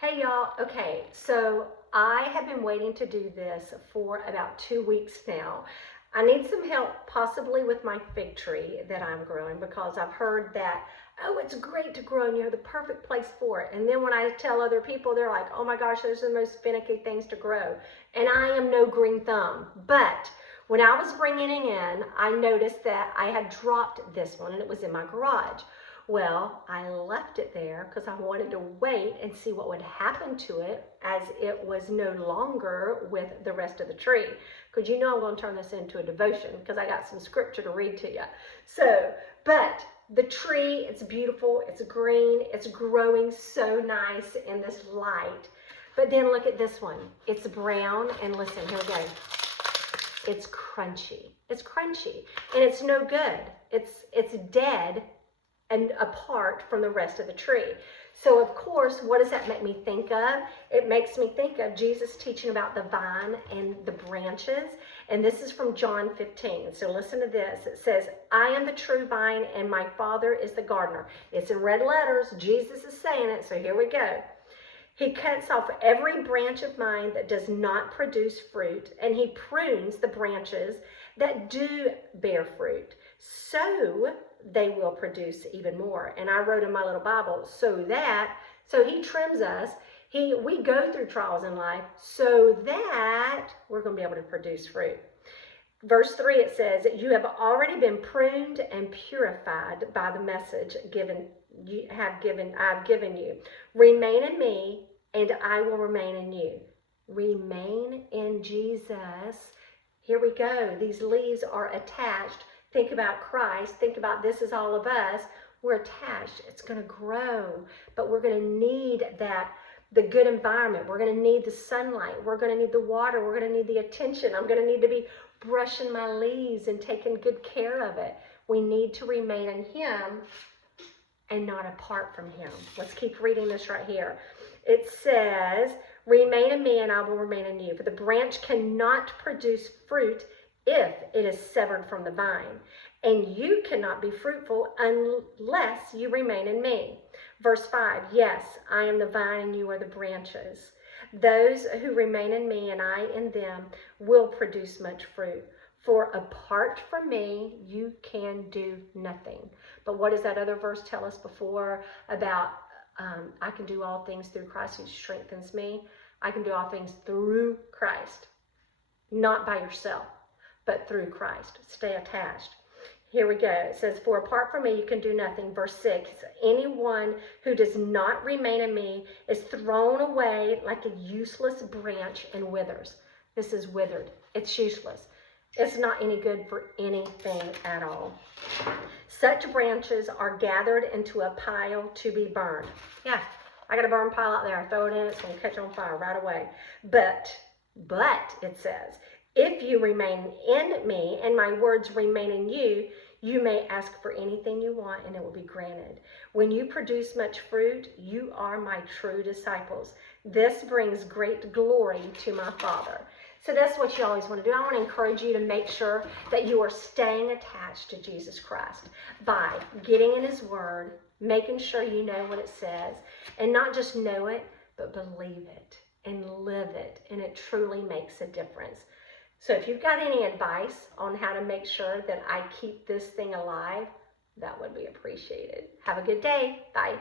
Hey y'all, okay, so I have been waiting to do this for about 2 weeks now. I need some help possibly with my fig tree that I'm growing because I've heard that, oh, it's great to grow and you're the perfect place for it. And then when I tell other people, they're like, oh my gosh, those are the most finicky things to grow. And I am no green thumb. But when I was bringing it in, I noticed that I had dropped this one and it was in my garage. Well, I left it there because I wanted to wait and see what would happen to it as it was no longer with the rest of the tree. Because you know I'm going to turn this into a devotion because I got some scripture to read to you. So, but the tree, it's beautiful, it's green, it's growing so nice in this light. But then look at this one. It's brown, and listen, here we go. It's crunchy. It's crunchy, and it's no good. It's dead and apart from the rest of the tree. So of course, what does that make me think of? It makes me think of Jesus teaching about the vine and the branches. And this is from John 15. So listen to this. It says, I am the true vine and my Father is the gardener. It's in red letters. Jesus is saying it. So here we go. He cuts off every branch of mine that does not produce fruit, and he prunes the branches that do bear fruit. So they will produce even more. And I wrote in my little Bible, so he trims us. We go through trials in life so that we're going to be able to produce fruit. Verse 3, it says, you have already been pruned and purified by the message I've given you. Remain in me, and I will remain in you. Remain in Jesus. Here we go. These leaves are attached. Think about Christ. Think about this is all of us. We're attached. It's going to grow, but we're going to need the good environment. We're going to need the sunlight. We're going to need the water. We're going to need the attention. I'm going to need to be brushing my leaves and taking good care of it. We need to remain in Him and not apart from Him. Let's keep reading this right here. It says, remain in me and I will remain in you. For the branch cannot produce fruit if it is severed from the vine. And you cannot be fruitful unless you remain in me. Verse 5, yes, I am the vine and you are the branches. Those who remain in me and I in them will produce much fruit. For apart from me, you can do nothing. But what does that other verse tell us before about I can do all things through Christ who strengthens me? I can do all things through Christ, not by yourself, but through Christ. Stay attached. Here we go. It says, for apart from me, you can do nothing. Verse 6, anyone who does not remain in me is thrown away like a useless branch and withers. This is withered. It's useless. It's not any good for anything at all. Such branches are gathered into a pile to be burned. Yeah, I got a burn pile out there. I throw it in, it's going to catch on fire right away. But it says, if you remain in me and my words remain in you, you may ask for anything you want and it will be granted. When you produce much fruit, you are my true disciples. This brings great glory to my Father. So that's what you always want to do. I want to encourage you to make sure that you are staying attached to Jesus Christ by getting in His Word, making sure you know what it says, and not just know it, but believe it and live it, and it truly makes a difference. So if you've got any advice on how to make sure that I keep this thing alive, that would be appreciated. Have a good day. Bye.